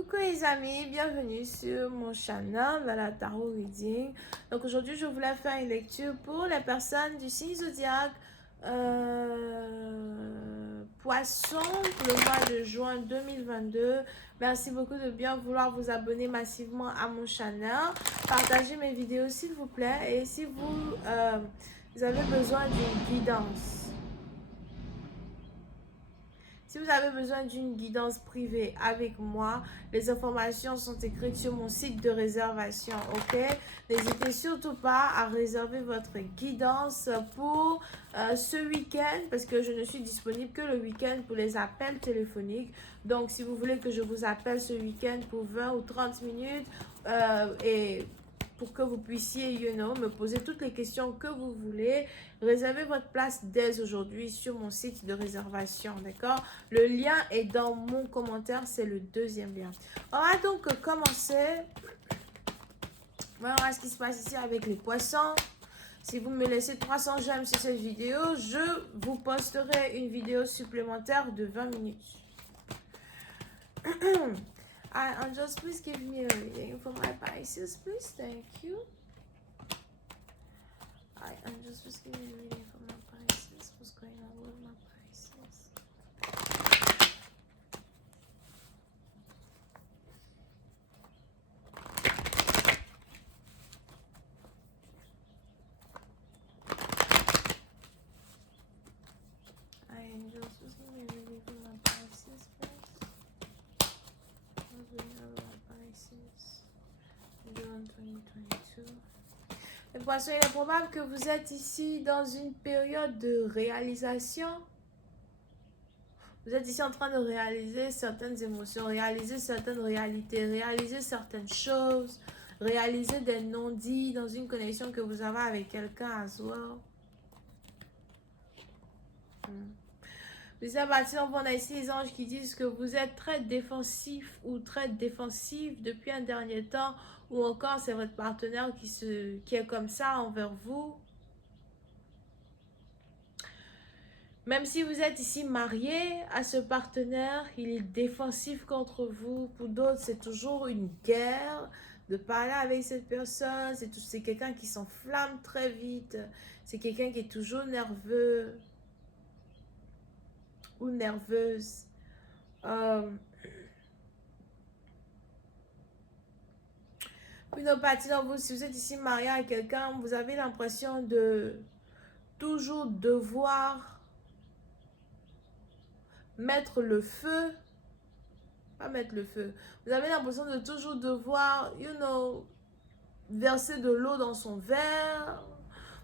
Coucou les amis, bienvenue sur mon channel Vala Tarot Reading. Donc aujourd'hui je voulais faire une lecture pour les personnes du signe zodiaque Poisson pour le mois de juin 2022. Merci beaucoup de bien vouloir vous abonner massivement à mon channel. Partagez mes vidéos s'il vous plaît et si vous avez besoin d'une guidance. Si vous avez besoin d'une guidance privée avec moi, les informations sont écrites sur mon site de réservation, ok? N'hésitez surtout pas à réserver votre guidance pour ce week-end parce que je ne suis disponible que le week-end pour les appels téléphoniques. Donc, si vous voulez que je vous appelle ce week-end pour 20 ou 30 minutes et pour que vous puissiez, me poser toutes les questions que vous voulez. Réservez votre place dès aujourd'hui sur mon site de réservation, d'accord? Le lien est dans mon commentaire, c'est le deuxième lien. On va donc commencer. Voilà ce qui se passe ici avec les poissons. Si vous me laissez 300 j'aime sur cette vidéo, je vous posterai une vidéo supplémentaire de 20 minutes. Angels, please give me a reading for my Pisces, please. Thank you. Angels, please give me a reading for my Pisces. What's going on with my Pisces? Angels, please give me a reading for my Pisces, please. What's going on with my Pisces? June 2022. Les poissons, il est probable que vous êtes ici dans une période de réalisation. Vous êtes ici en train de réaliser certaines émotions, réaliser certaines réalités, réaliser certaines choses, réaliser des non-dits dans une connexion que vous avez avec quelqu'un à soi. Vous êtes parti, on a ici les anges qui disent que vous êtes très défensif ou très défensif depuis un dernier temps, ou encore c'est votre partenaire qui est comme ça envers vous. Même si vous êtes ici marié à ce partenaire, il est défensif contre vous. Pour d'autres, c'est toujours une guerre de parler avec cette personne. C'est quelqu'un qui s'enflamme très vite. C'est quelqu'un qui est toujours nerveux ou nerveuse. Une partie dans vous, si vous êtes ici marié à quelqu'un, vous avez l'impression de toujours devoir mettre le feu. Pas mettre le feu. Vous avez l'impression de toujours devoir, verser de l'eau dans son verre.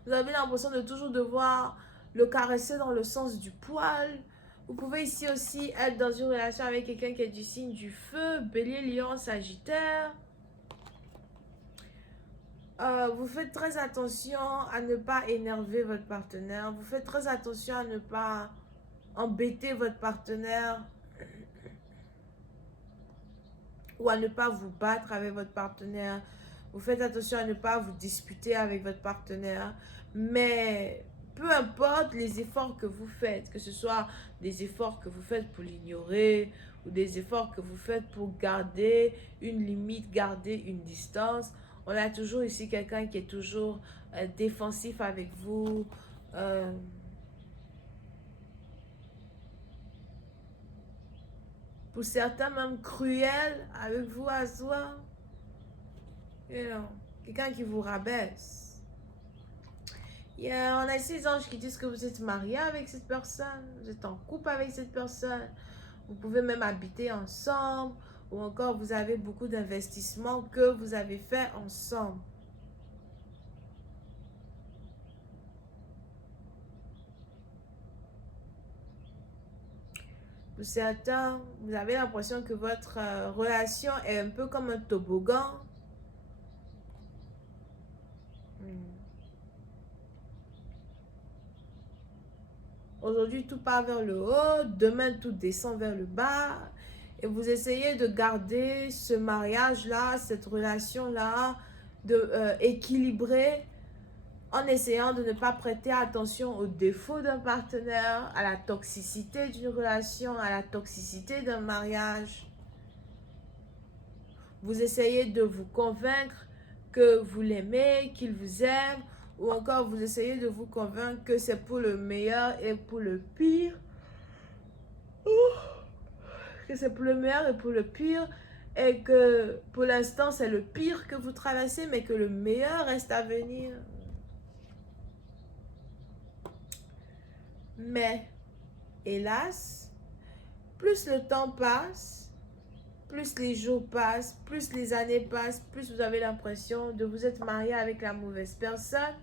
Vous avez l'impression de toujours devoir le caresser dans le sens du poil. Vous pouvez ici aussi être dans une relation avec quelqu'un qui est du signe du feu, Bélier, Lion, Sagittaire. Vous faites très attention à ne pas énerver votre partenaire. Vous faites très attention à ne pas embêter votre partenaire ou à ne pas vous battre avec votre partenaire. Vous faites attention à ne pas vous disputer avec votre partenaire. Mais peu importe les efforts que vous faites, que ce soit des efforts que vous faites pour l'ignorer ou des efforts que vous faites pour garder une limite, garder une distance, on a toujours ici quelqu'un qui est toujours défensif avec vous. Pour certains même cruel avec vous à soi. Quelqu'un qui vous rabaisse. On a ici les anges qui disent que vous êtes marié avec cette personne, vous êtes en couple avec cette personne, vous pouvez même habiter ensemble, ou encore vous avez beaucoup d'investissements que vous avez fait ensemble. Pour certains, vous avez l'impression que votre relation est un peu comme un toboggan. Aujourd'hui, tout part vers le haut, demain, tout descend vers le bas. Et vous essayez de garder ce mariage-là, cette relation-là, équilibrée, en essayant de ne pas prêter attention aux défauts d'un partenaire, à la toxicité d'une relation, à la toxicité d'un mariage. vous essayez de vous convaincre que vous l'aimez, qu'il vous aime, ou encore vous essayez de vous convaincre que c'est pour le meilleur et pour le pire, que c'est pour le meilleur et pour le pire, et que pour l'instant c'est le pire que vous traversez, mais que le meilleur reste à venir. Mais, hélas, plus le temps passe, plus les jours passent, plus les années passent, plus vous avez l'impression de vous être marié avec la mauvaise personne.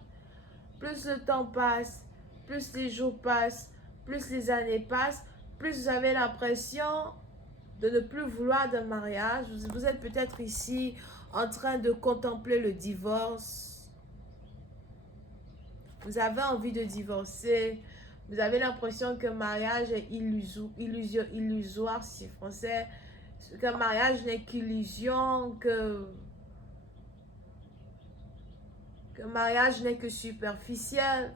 Plus le temps passe, plus les jours passent, plus les années passent, plus vous avez l'impression de ne plus vouloir de mariage. Vous êtes peut-être ici en train de contempler le divorce. Vous avez envie de divorcer. Vous avez l'impression qu'un mariage est illusoire, si français. Qu'un mariage n'est qu'illusion, que le mariage n'est que superficiel.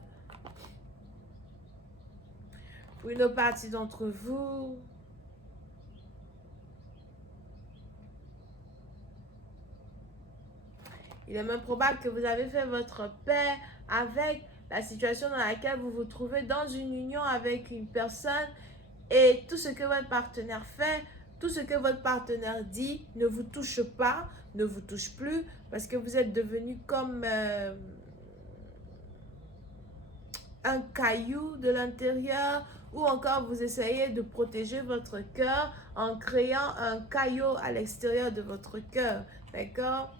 Pour une partie d'entre vous, il est même probable que vous avez fait votre paix avec la situation dans laquelle vous vous trouvez dans une union avec une personne, et tout ce que votre partenaire fait, tout ce que votre partenaire dit ne vous touche pas, ne vous touche plus, parce que vous êtes devenu comme un caillou de l'intérieur, ou encore vous essayez de protéger votre cœur en créant un caillot à l'extérieur de votre cœur. D'accord?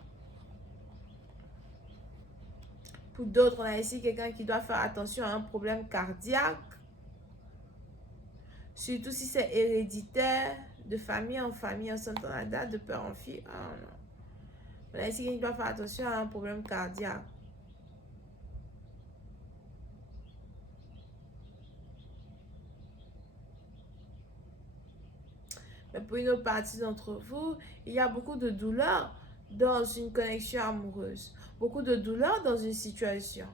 Pour d'autres, on a ici quelqu'un qui doit faire attention à un problème cardiaque. Surtout si c'est héréditaire, de famille en famille, en date, de père en fille. Ah non. On a ici quelqu'un qui doit faire attention à un problème cardiaque. Mais pour une autre partie d'entre vous, il y a beaucoup de douleur dans une connexion amoureuse. Beaucoup de douleur dans une situation.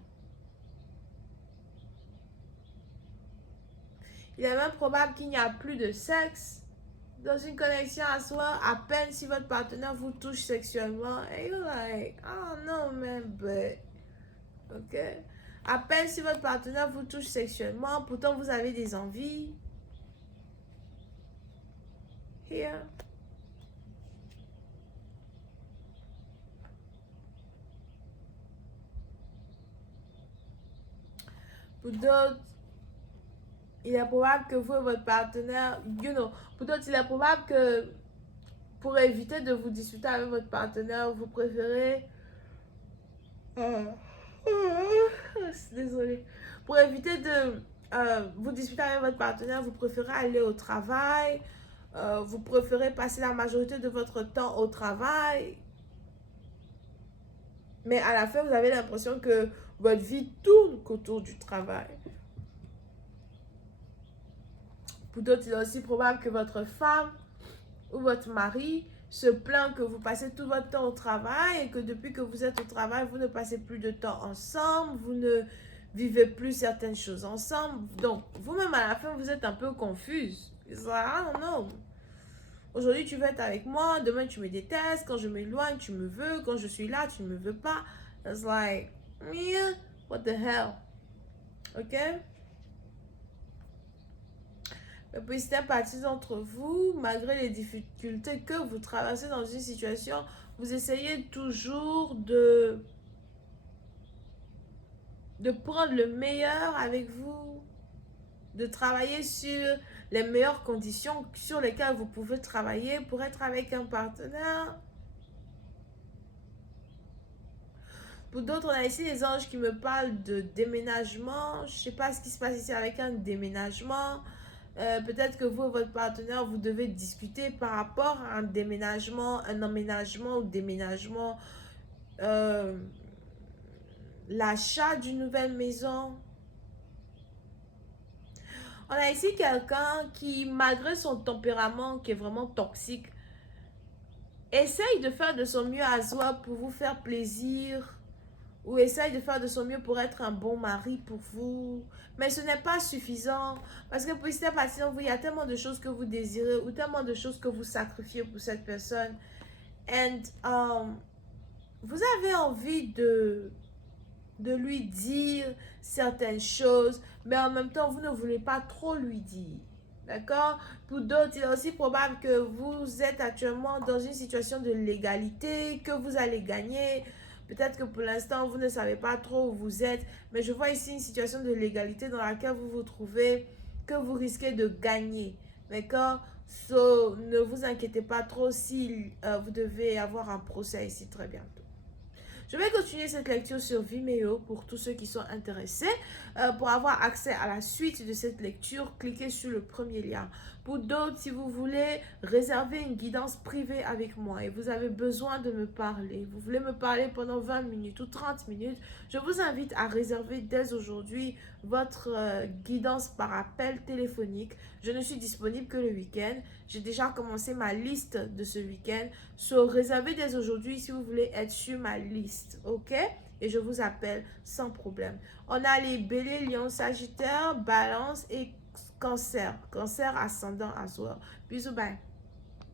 Il est même probable qu'il n'y a plus de sexe dans une connexion à soi, à peine si votre partenaire vous touche sexuellement. Et you're like, oh no man, but... Ok? À peine si votre partenaire vous touche sexuellement, pourtant vous avez des envies. Here. Pour d'autres, il est probable que vous et votre partenaire, pour d'autres, il est probable que pour éviter de vous disputer avec votre partenaire, vous préférez... Désolée. Pour éviter de vous disputer avec votre partenaire, vous préférez aller au travail, vous préférez passer la majorité de votre temps au travail. Mais à la fin, vous avez l'impression que votre vie tourne autour du travail. Pour d'autres, il est aussi probable que votre femme ou votre mari se plaint que vous passez tout votre temps au travail et que depuis que vous êtes au travail, vous ne passez plus de temps ensemble, vous ne vivez plus certaines choses ensemble. Donc, vous-même à la fin, vous êtes un peu confuse. It's like, I don't know. Aujourd'hui, tu veux être avec moi, demain, tu me détestes, quand je m'éloigne, tu me veux, quand je suis là, tu ne me veux pas. It's like, yeah, what the hell? Ok? Mais pour certaines parties d'entre vous, malgré les difficultés que vous traversez dans une situation, vous essayez toujours de prendre le meilleur avec vous, de travailler sur les meilleures conditions sur lesquelles vous pouvez travailler pour être avec un partenaire. Pour d'autres, on a ici les anges qui me parlent de déménagement. Je ne sais pas ce qui se passe ici avec un déménagement. Peut-être que vous et votre partenaire, vous devez discuter par rapport à un déménagement, un emménagement ou déménagement, l'achat d'une nouvelle maison. On a ici quelqu'un qui, malgré son tempérament qui est vraiment toxique, essaye de faire de son mieux à soi pour vous faire plaisir, ou essaye de faire de son mieux pour être un bon mari pour vous. Mais ce n'est pas suffisant. Parce que pour cette partie, il y a tellement de choses que vous désirez ou tellement de choses que vous sacrifiez pour cette personne. And vous avez envie de lui dire certaines choses, mais en même temps, vous ne voulez pas trop lui dire. D'accord? Pour d'autres, il est aussi probable que vous êtes actuellement dans une situation de légalité, que vous allez gagner. Peut-être que pour l'instant, vous ne savez pas trop où vous êtes, mais je vois ici une situation de légalité dans laquelle vous vous trouvez, que vous risquez de gagner. D'accord? So, ne vous inquiétez pas trop si vous devez avoir un procès ici très bientôt. Je vais continuer cette lecture sur Vimeo pour tous ceux qui sont intéressés. Pour avoir accès à la suite de cette lecture, cliquez sur le premier lien. Pour d'autres, si vous voulez réserver une guidance privée avec moi et vous avez besoin de me parler, vous voulez me parler pendant 20 minutes ou 30 minutes, je vous invite à réserver dès aujourd'hui votre guidance par appel téléphonique. Je ne suis disponible que le week-end. J'ai déjà commencé ma liste de ce week-end. So, réservez dès aujourd'hui si vous voulez être sur ma liste, ok? Et je vous appelle sans problème. On a les béliers, lions, sagittaires, balance et cancer. Cancer ascendant, ascendant. Bisous, bye.